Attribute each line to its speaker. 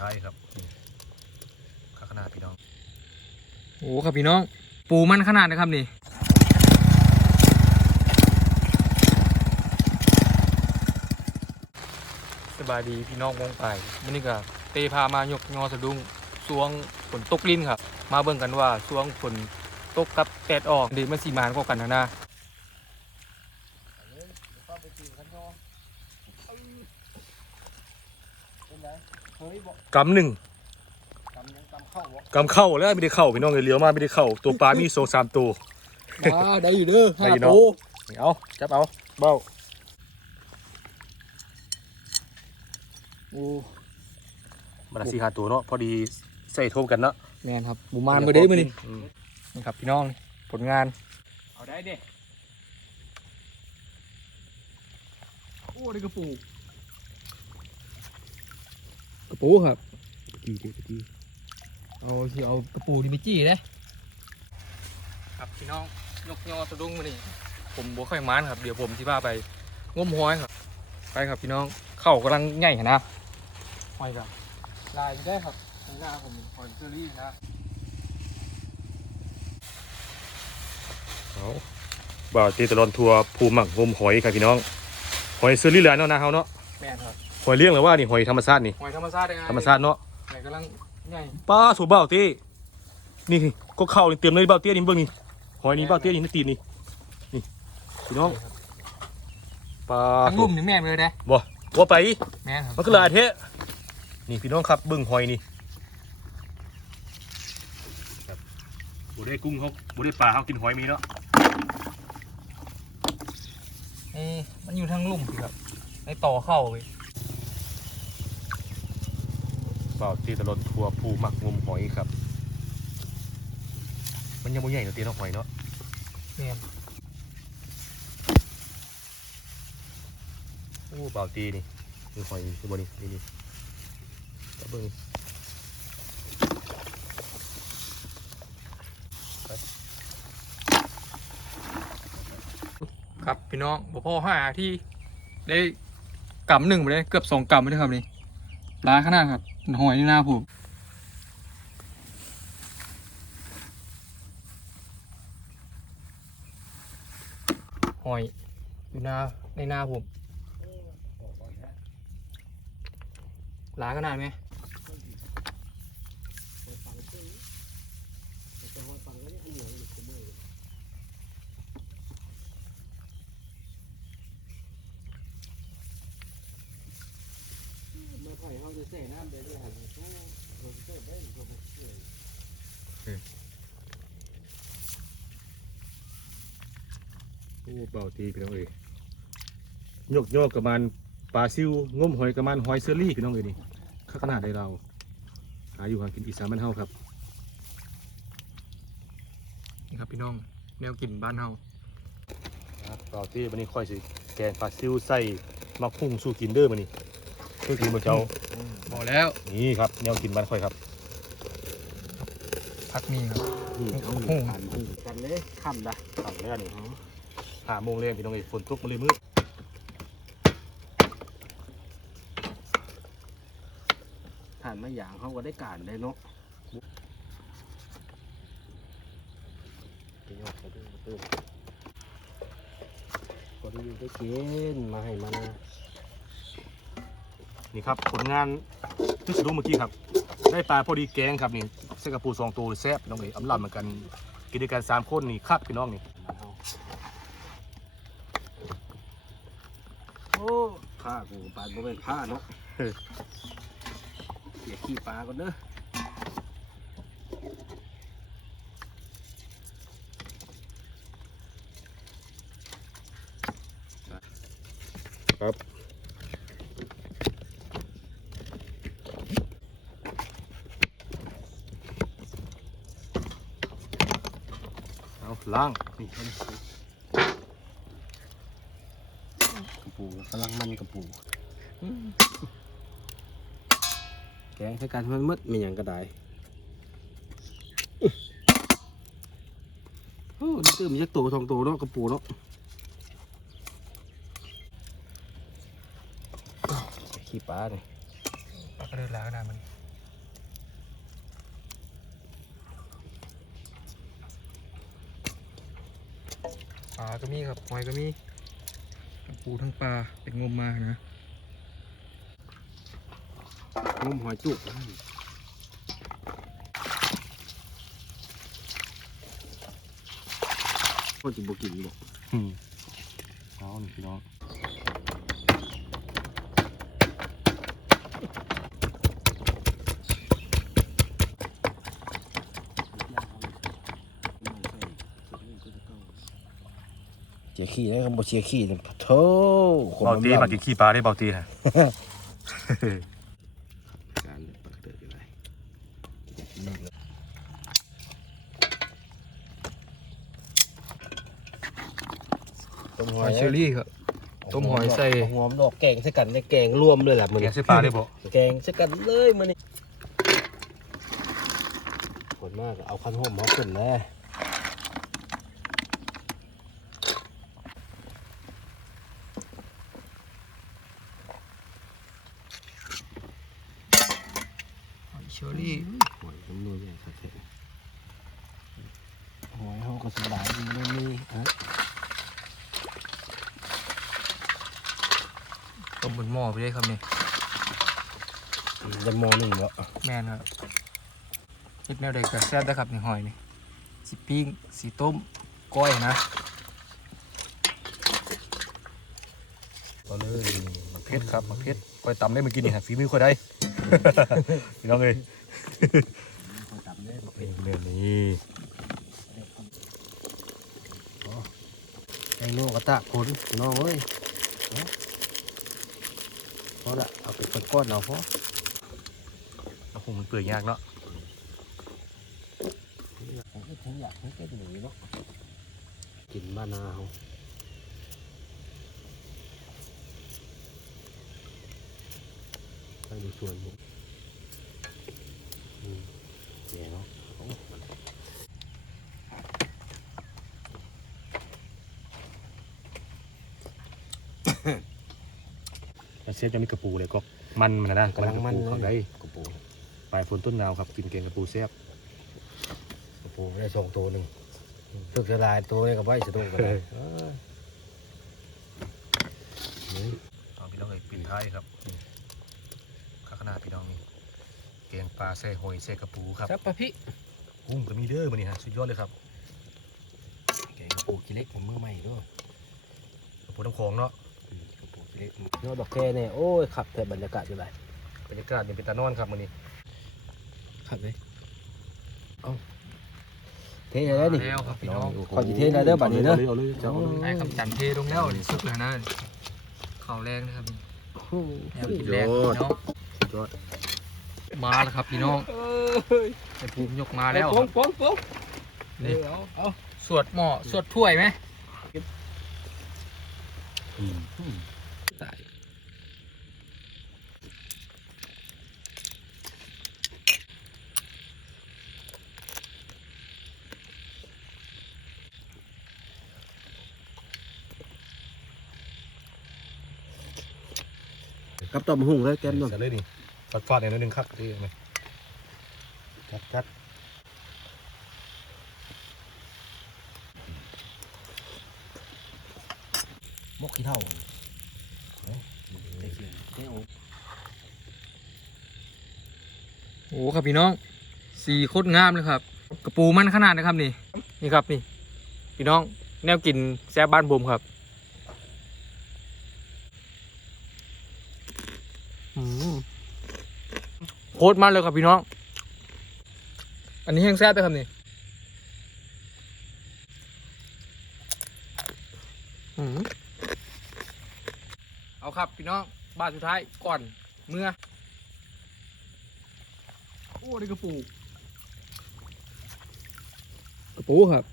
Speaker 1: ท้ายครับนี่ข้าขนาดพี่น้อง
Speaker 2: โอ้ครับพี่น้อง ปูมันขนาดนะครับนี่สบายดีพี่น้องวงไปวันนี้ก็เตพามายกงอสะดุ้งสวงฝนตกลิ้นครับ มาเบิ่งกันว่าสวงฝนตกกับแดดออกดีมันสีมานกว่ากันนะนะ กำหนึ่งกำเข้าแล้วไม่ได้เข้าพี่น้องเลยเลี้ยวมาไม่ได้เข้าตัวปลามีโซสามตัว
Speaker 3: มาได้อยู่เด้อ
Speaker 2: ได้
Speaker 3: ห้า
Speaker 2: อยู่เนาะ
Speaker 3: โต
Speaker 2: นี่เอาจับเอาเบ้า
Speaker 3: โอ้
Speaker 1: มันสี่ห้าตัวเนาะพอดีใส่โทมกันเนาะ
Speaker 3: แมนครับหมูมานมาเด้มานี่
Speaker 1: อืม
Speaker 2: นี่ครับพี่น้องผลงานเอาได้เด้โอ้ได้กระปู
Speaker 3: กระปูครับ
Speaker 1: ดีดีดี
Speaker 3: เอาสิเอากระปูนี่ไปจี้เด้
Speaker 2: ครับพี่น้องยกยอสะดุ้งมานี่ผมบัวค่อยมานครับ เดี๋ยวผมที่พาไปงมห้อยครับ ไปครับพี่น้องเข้ากำลังใหญ่ขนาดห้อยครับลายได้ครับข้างหน้าผมหอยเชอรี่นะ
Speaker 1: เอาบ่าวตีตลอนทัวร์ภูมิหมักงมหอยครับพี่น้องหอยเซอรี่แลนด์เนาะนะเฮาเนาะ
Speaker 2: แม่นครับ
Speaker 1: หอยเลี้ยงหรือว่านี่หอยธรรมชาตินี่
Speaker 2: หอยธรรมชาติได้ไง
Speaker 1: ธรรมชาติเนาะ
Speaker 2: หอยกำลังใหญ่
Speaker 1: ป้าสูบ่าวตีนี่ก็เข้านี่เต็มเลยบ่าวเตี้ยนี่เบิ่งนี่หอยนี่บ่าวเตี้ยนี่นี่ตีนนี่นี่พี่น้องปลา
Speaker 2: ทั้งลุ่มนี่แม่นเลยเด้
Speaker 1: บ่ว่าไป
Speaker 2: แม่นครับ
Speaker 1: มันก็หลายเทะนี่พี่น้องครับเบิ่งหอยนี่ครับบุได้กุ้งเขาบุได้ปลาเขากินหอยมีเนาะ
Speaker 2: เอ้มันอยู่ทั้งลุ่มครับในต่อเข้าเลย
Speaker 1: บ่าวตีตลอนทัวร์ภูหมักงมหอยครับ มันยังบ่ใหญ่เนาะตีน้องหอยเนาะ
Speaker 2: แม่น
Speaker 1: โอ้บ่าวตีนี่คือหอยคือบ่นี่นี่นี่จับเบิ่ง
Speaker 2: ครับพี่น้องบ่พ่อห้าที่ได้กำหนึ่งไปเลยเกือบสองกำไปเลยครับนี่ล้าขนาดครับ หอยนี่หน้าผมหอยอยู่หน้าในหน้าผมล้าขนาดไหม
Speaker 3: มาไผ่เขาจะใส่น้ำเด้อหัน โอ้เบ่า
Speaker 1: วตีพี่น้องเอ้ยยกยกกับมันปลาซิวงมหอยกับมันหอยเซอรี่พี่น้องเอ้ยนี่ข้าขนาดใดเรา หาอยู่หากินอีสานบ้านเฮาครับ
Speaker 2: นี่ครับพี่น้องแนวกลิ่นบ้านเฮา
Speaker 1: ครับต่อที่วันนี้ค่อยสิแกงปลาซิวใส่มักพุ่งสู้กินเด้อมันนี่ เพื่อกินบ่เจ้า
Speaker 2: บอกแล้ว
Speaker 1: นี่ครับแนวกินบ้านค่อยครับ
Speaker 2: พักนี่ครับ
Speaker 3: นี่เอา
Speaker 2: ห
Speaker 3: หันกันเลยคำละ
Speaker 1: ทำแล้วนี่ห้าโมงเล่นพี่น้องเอ้ยฝนตกมาเลยมืด
Speaker 3: ผ่านมาอย่างเขาก็ได้การได้เนาะไปยอดไปดูไปดูก็ได้อยู่ได้กินมาให้มันนะ
Speaker 1: นี่ครับผลงานที่สุดเมื่อกี้ครับ ได้ปลาพอดีแกงครับนี่เสกกระปูสองตัวแซ่บพี่น้องเอ้ยอำลำเหมือนกัน กินด้วยกันสามคนนี่คักพี่น้องนี่
Speaker 3: โอ้ผ้ากูปลาบ่เป็นผ้าเนาะเดี๋ยวขี้ปลาก่อนเด้อ
Speaker 1: ครับ เอาล้างนี่
Speaker 3: กระปูกำลังมันกระปูแกงใช้การมันมืดมีอย่างก็ได้โอ้นี่ตื่นมีจักตัวสองตัวเนาะกระปูเนาะขี้ปลาเนี่ย
Speaker 2: ปลากระเดินล้าขนาดมัน ปลาก็มีครับหอยก็มีทั้งปูทั้งปลาเป็นงมมานะ
Speaker 3: งมหอยจุกคนจะบกินบอก
Speaker 1: อืมเอาหนึ่งพี่น้อง
Speaker 3: เจียขี้นะครับบ่เจียขี้เนี่ยโธ่คน
Speaker 1: เบาตีมากินขี้ปลาได้เบาตีฮะ
Speaker 3: การเปิดเกิดอะไรต้มห
Speaker 2: ห
Speaker 3: อ
Speaker 2: อยยเชอรี่ครับต้มหอยใส่
Speaker 3: หอมดอกแกงใส่กันเนี่ยแกงรวมเลยแหละมื้อ
Speaker 1: แก
Speaker 3: นี้
Speaker 1: งใส่ปลาได้บ่
Speaker 3: แกงใส่กันเลยมื้อนี้ผลมากเอาคันห่มเขาขึ้นนะ
Speaker 2: ห ชอรี่
Speaker 3: หอยน้ำนุ่ยอย่างสักแท้หอยเขาก็สบายดีไม่มีฮะ
Speaker 2: ต้มบนหม้อไปเลยครับนี่
Speaker 3: จะมองหนึ่งเนาะ
Speaker 2: แม่นครับเฮ็ดแนวใดก็แซ่บได้ครับนี่หอยนี่สิปิ้งสิต้มก้อยนะ
Speaker 1: เอาเลยมักเพชรครับมักเพชรค อยตำได้เมื่อกี้นี่ฮะฝีมือคอยได้ พี่น้องเลย
Speaker 3: จับได้บอก
Speaker 1: นี่เนื้อนี่
Speaker 3: ไอ้โน่กระตะผลน้องเอ้ยเอาพอละเอาไปเป็นก้อนเอาพอ
Speaker 1: เอาคงมันเปื่อยยากเนาะ
Speaker 3: ผมก็ฉันอยากให้แกหนีเนาะกินมะนาวไปดูส่วนผมอืมแย่เนาะโอ้มัน
Speaker 1: แล้วเชฟจะมีกระปูเลยก็มันมันนะนะ
Speaker 3: กำลังมัน
Speaker 1: กระปูเขาได้
Speaker 3: กระปู
Speaker 1: ปลายฝนต้นหนาวครับ กินแกงกระปูแซ่บ
Speaker 3: กระปูได้สองตัวหนึ่งตึกเสียลายตัวนี้กับไว้สะดุ้งกันเลยเออนี่
Speaker 1: เอาพี่น้องเลยปิดท้ายครับข้าข นาดพี่น้องนี่แกงปลาแซ่หอยแซ่กระปูครับ
Speaker 3: ครับปะพี่
Speaker 1: กุ้งก็มีเด้อมันนี่ฮะสุดยอดเลยครับ
Speaker 3: แกงกระปูกิเล็กผมมือใหม่ด้วย
Speaker 1: กระปูน้ำคลองเนาะ
Speaker 3: กระปูกิเล็กยอดดอกแค่เนี่ยโอ้ยขับแต่บรรยากาศอยู่ไร
Speaker 1: บรรยากาศนี่เป็นตานอนครับมันนี่
Speaker 3: ขับเลยเอาเทเลยนี่
Speaker 2: แล้วครับพี่น้อง
Speaker 3: ขอจีเทเลยเด้อบัดนี้เด้อ
Speaker 1: เอาเลยเอาเลย
Speaker 2: ไอ้คำจันเทลงแล้วนี่สุกแล้วนะข้าวแรงนะครับนี่
Speaker 3: โอ้โห
Speaker 2: แนวกินแรงพี่น้อง
Speaker 3: ยอด
Speaker 2: มาแล้วครับพี่น้องไอ้ภูมิยกมาแล้ว
Speaker 3: ป
Speaker 2: ค
Speaker 3: ง
Speaker 2: รับ
Speaker 3: ปงปง
Speaker 2: นี่
Speaker 3: เอาเอา
Speaker 2: สวดหม้อสวดถ้วยไหม
Speaker 1: อืม
Speaker 3: ตายกับต้มหุ่งเลยแกมเนาะ
Speaker 1: ใส่เลยนี่ ฟัดฟาดๆหน่อยนึงครับนี่ไหมจัดจัด
Speaker 3: มกขี้เท่าโอ้
Speaker 2: โอ้ครับพี่น้องสีโคตรงามเลยครับ กระปูมันขนาดนะครับนี่ นี่ครับนี่ พี่น้องแนวกินแซ่บบ้านผมครับอืม โคตรมันเลยครับพี่น้อง อันนี้แห้งแซ่บเลยครับนี่เอาครับพี่น้องบ้านสุดท้ายก่อนเมื่อ โอ้ได้กระปูกระปูครับ